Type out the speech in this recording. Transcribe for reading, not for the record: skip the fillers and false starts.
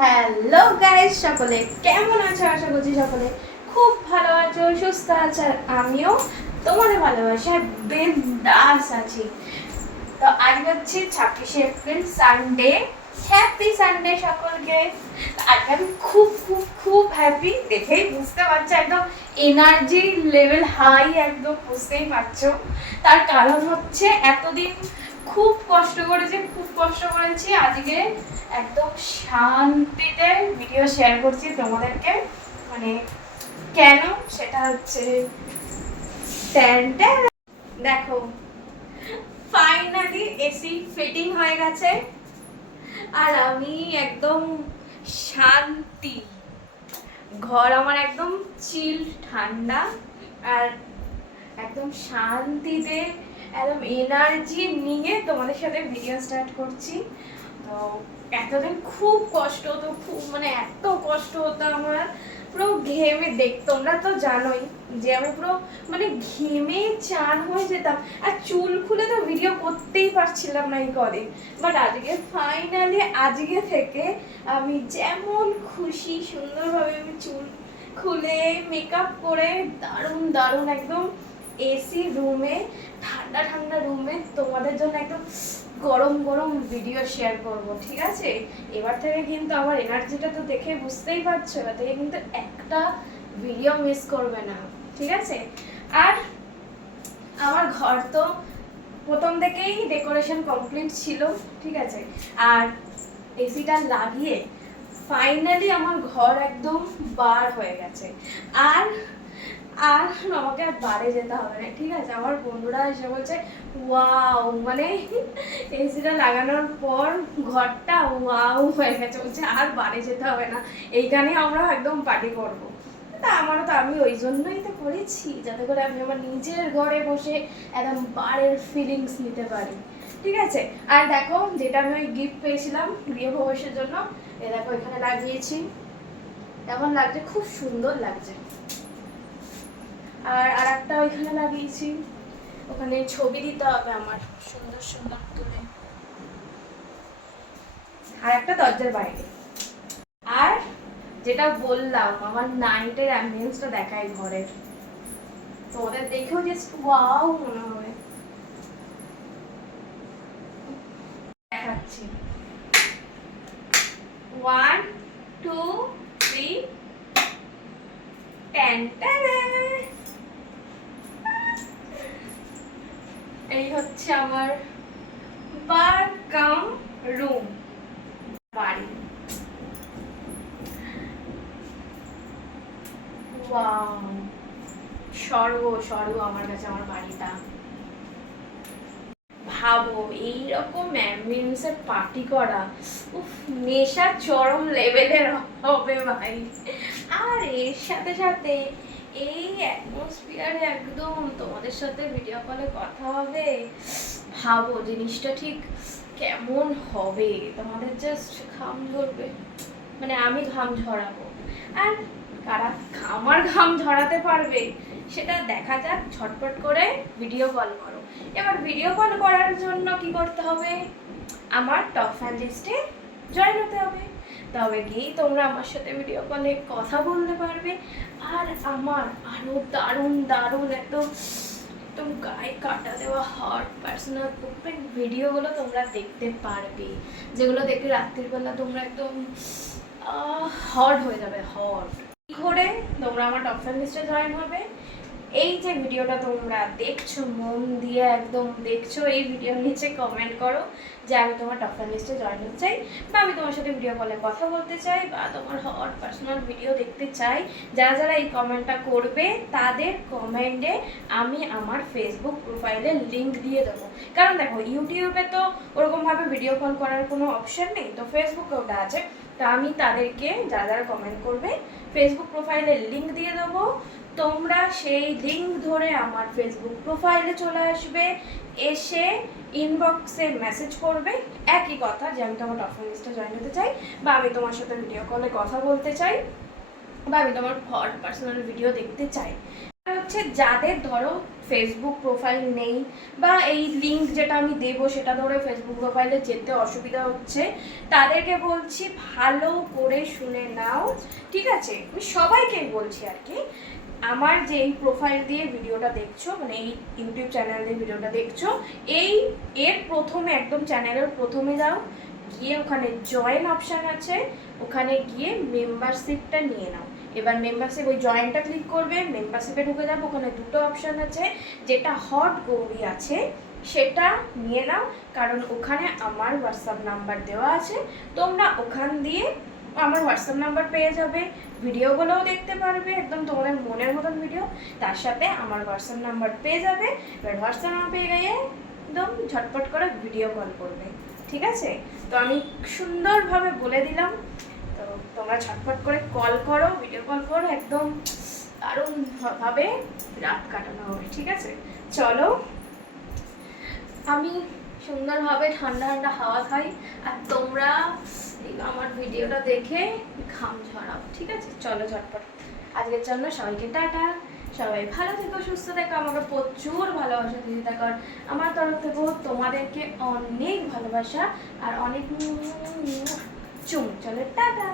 Hello guys, সকলে কেমন আছো? আশা করছি সকলে খুব ভালো আছো, সুস্থ আছো। আর আমিও তোমাদের ভালোবাসায় বিন্দাস আছি। তো আজ হচ্ছে 26শে এপ্রিল, সানডে। হ্যাপি সানডে সকলকে। আজকে আমি খুব খুব খুব হ্যাপি, দেখেই বুঝতে পারছো, একদম এনার্জি লেভেল হাই, একদম বুঝতেই পারছো। তার কারণ হচ্ছে এতদিন খুব কষ্ট করেছি। আজকে একদম শান্তিতে ভিডিও শেয়ার করছি তোমাদেরকে। মানে কেন সেটা হচ্ছে, দেখো, ফাইনালি এসি ফিটিং হয়ে গেছে আর আমি একদম শান্তি। ঘর আমার একদম চিল ঠান্ডা আর একদম শান্তিতে, একদম এনার্জি নিয়ে তোমাদের সাথে ভিডিও স্টার্ট করছি। তো এতদিন খুব কষ্ট হতো, খুব মানে এত কষ্ট হতো আমার, পুরো ঘেমে তোমরা তো জানোই যে আমি পুরো মানে ঘেমে চান হয়ে যেতাম। আর চুল খুলে তো ভিডিও করতেই পারছিলাম না এই কদিন। বাট আজকে ফাইনালি, আজকে থেকে আমি যেমন খুশি সুন্দরভাবে আমি চুল খুলে মেকআপ করে দারুণ দারুণ একদম এসি রুমে, ঠান্ডা ঠান্ডা রুমে তোমাদের জন্য একদম গরম গরম ভিডিও শেয়ার করব, ঠিক আছে? এবার থেকে কিন্তু আমার এনার্জিটা তো দেখে বুঝতেই পারছো, এবার থেকে কিন্তু একটা ভিডিও মিস করবে না, ঠিক আছে? আর আমার ঘর তো প্রথম থেকেই ডেকোরেশন কমপ্লিট ছিল, ঠিক আছে? আর এসিটা লাগিয়ে ফাইনালি আমার ঘর একদম বার হয়ে গেছে। আর আর আমাকে আর বারে যেতে হবে না, ঠিক আছে? আমার বন্ধুরা এসে বলছে ওয়াও, মানে এসিটা লাগানোর পর ঘরটা ওয়াও হয়ে গেছে, বলছে আর বারে যেতে হবে না, এইখানে আমরা একদম পার্টি করবো। তা আমারও তো, আমি ওই জন্যই তো করেছি, যাতে করে আমি আমার নিজের ঘরে বসে একদম বারের ফিলিংস নিতে পারি, ঠিক আছে? আর দেখো, যেটা আমি ওই গিফট পেয়েছিলাম গৃহপ্রবেশের জন্য, এ দেখো এখানে লাগিয়েছি, কেমন লাগছে? খুব সুন্দর লাগছে। আর আরেকটা ওইখানে লাগিয়েছি, ওখানে ছবি দিতে হবে আমার সুন্দর সুন্দর তুলে। আর একটা দরজার বাইরে। আর যেটা বললাম, আমার নাইটের অ্যাম্বিয়েন্সটা দেখাই ঘরের, তোমাদের দেখেও জাস্ট ওয়াও মনে হবে। দেখাচ্ছি, 1 2 3 10 এই হচ্ছে আমার বার কাম রুম, বাড়ি। ওয়াও, স্বর্গ স্বর্গ আমার কাছে আমার বাড়িটা। ভাবো এইরকম অ্যাম্বিয়েন্সে পার্টি করা, উফ, নেশা চরম লেভেলের হবে ভাই। আর এর সাথে সাথে এই অ্যাটমসফিয়ারে একদম তোমাদের সাথে ভিডিও কলে কথা হবে, ভাবো জিনিসটা ঠিক কেমন হবে। তোমাদের জাস্ট ঘাম ঝরবে, মানে আমি ঘাম ঝরাবো। আর কারা আমার ঘাম ঝরাতে পারবে সেটা দেখা যাক, ঝটপট করে ভিডিও কল করো। এবার ভিডিও কল করার জন্য কি করতে হবে? আমার টপ ফ্যান লিস্টে জয়েন হতে হবে, তবে গিয়েই তোমরা আমার সাথে ভিডিও কলে কথা বলতে পারবে। আর আমার আরো দারুণ দারুণ একদম একদম গায়ে কাটা দেওয়া হট পার্সোনাল ওপেন ভিডিওগুলো তোমরা দেখতে পারবে, যেগুলো দেখে রাত্রিবেলা তোমরা একদম হট হয়ে যাবে, হট। কি করে তোমরা আমার টপ ফ্যান লিস্টে জয়েন হবে? এই যে ভিডিওটা তোমরা দেখছো, মন দিয়ে একদম দেখছো, এই ভিডিওর নিচে কমেন্ট করো যে আমি তোমার টপ ফ্যান লিস্টে জয়েন হতে চাই, বা আমি তোমার সাথে ভিডিও কলে কথা বলতে চাই, বা তোমার হট পার্সোনাল ভিডিও দেখতে চাই। যারা যারা এই কমেন্টটা করবে তাদের কমেন্টে আমি আমার ফেসবুক প্রোফাইলের লিঙ্ক দিয়ে দেবো। কারণ দেখো, ইউটিউবে তো ওরকমভাবে ভিডিও কল করার কোনো অপশন নেই, তো ফেসবুকে ওটা আছে। তো আমি তাদেরকে, যারা যারা কমেন্ট করবে, ফেসবুক প্রোফাইলের লিঙ্ক দিয়ে দেবো। তোমরা সেই লিঙ্ক ধরে আমার ফেসবুক প্রোফাইলে চলে আসবে, এসে ইনবক্সে মেসেজ করবে একই কথা, যে আমি তোমার টপ ফ্যান লিস্টে জয়েন হতে চাই, বা আমি তোমার সাথে ভিডিও কলে কথা বলতে চাই, বা আমি তোমার হট পার্সোনাল ভিডিও দেখতে চাই। হচ্ছে যাদের ধরো ফেসবুক প্রোফাইল নেই বা এই লিঙ্ক যেটা আমি দেবো সেটা ধরে ফেসবুক প্রোফাইলে যেতে অসুবিধা হচ্ছে, তাদেরকে বলছি ভালো করে শুনে নাও, ঠিক আছে? আমি সবাইকেই বলছি আর কি। আমার যে এই প্রোফাইল দিয়ে ভিডিওটা দেখছো, মানে এই ইউটিউব চ্যানেল দিয়ে ভিডিওটা দেখছো, এর প্রথমে একদম চ্যানেলের প্রথমে যাও, গিয়ে ওখানে জয়েন অপশান আছে, ওখানে গিয়ে মেম্বারশিপটা নিয়ে নাও। এবার মেম্বারশিপ ওই জয়েনটা ক্লিক করবে, মেম্বারশিপে ঢুকে যাবো, ওখানে দুটো অপশান আছে, যেটা হট গৌরী আছে সেটা নিয়ে নাও, কারণ ওখানে আমার হোয়াটসঅ্যাপ নাম্বার দেওয়া আছে। তোমরা ওখান দিয়ে আমার হোয়াটসঅ্যাপ নাম্বার পেয়ে যাবে, ভিডিওগুলোও দেখতে পারবে, একদম তোমাদের মনের মতন ভিডিও, তার সাথে আমার হোয়াটসঅ্যাপ নাম্বার পেয়ে যাবে। এবার হোয়াটসঅ্যাপ নাম্বার পেয়ে গিয়ে একদম ঝটপট করে ভিডিও কল করবে, ঠিক আছে? তো আমি সুন্দরভাবে বলে দিলাম, তো তোমরা ঝটপট করে কল করো, ভিডিও কল করো, একদম দারুণভাবে রাত কাটানো হবে, ঠিক আছে? চলো আমি সুন্দরভাবে ঠান্ডা ঠান্ডা হাওয়া খাই, আর তোমরা আমার ভিডিওটা দেখে ঘাম ঝরাও, ঠিক আছে? চলো ঝটপট, আজকের জন্য সবাইকে টাটা, সবাই ভালো থেকো, সুস্থ থেকো, আমাকে প্রচুর ভালোবাসা দিতে থাকো। আমার তরফ থেকেও তোমাদেরকে অনেক ভালোবাসা আর অনেক চুম। চলো টাটা।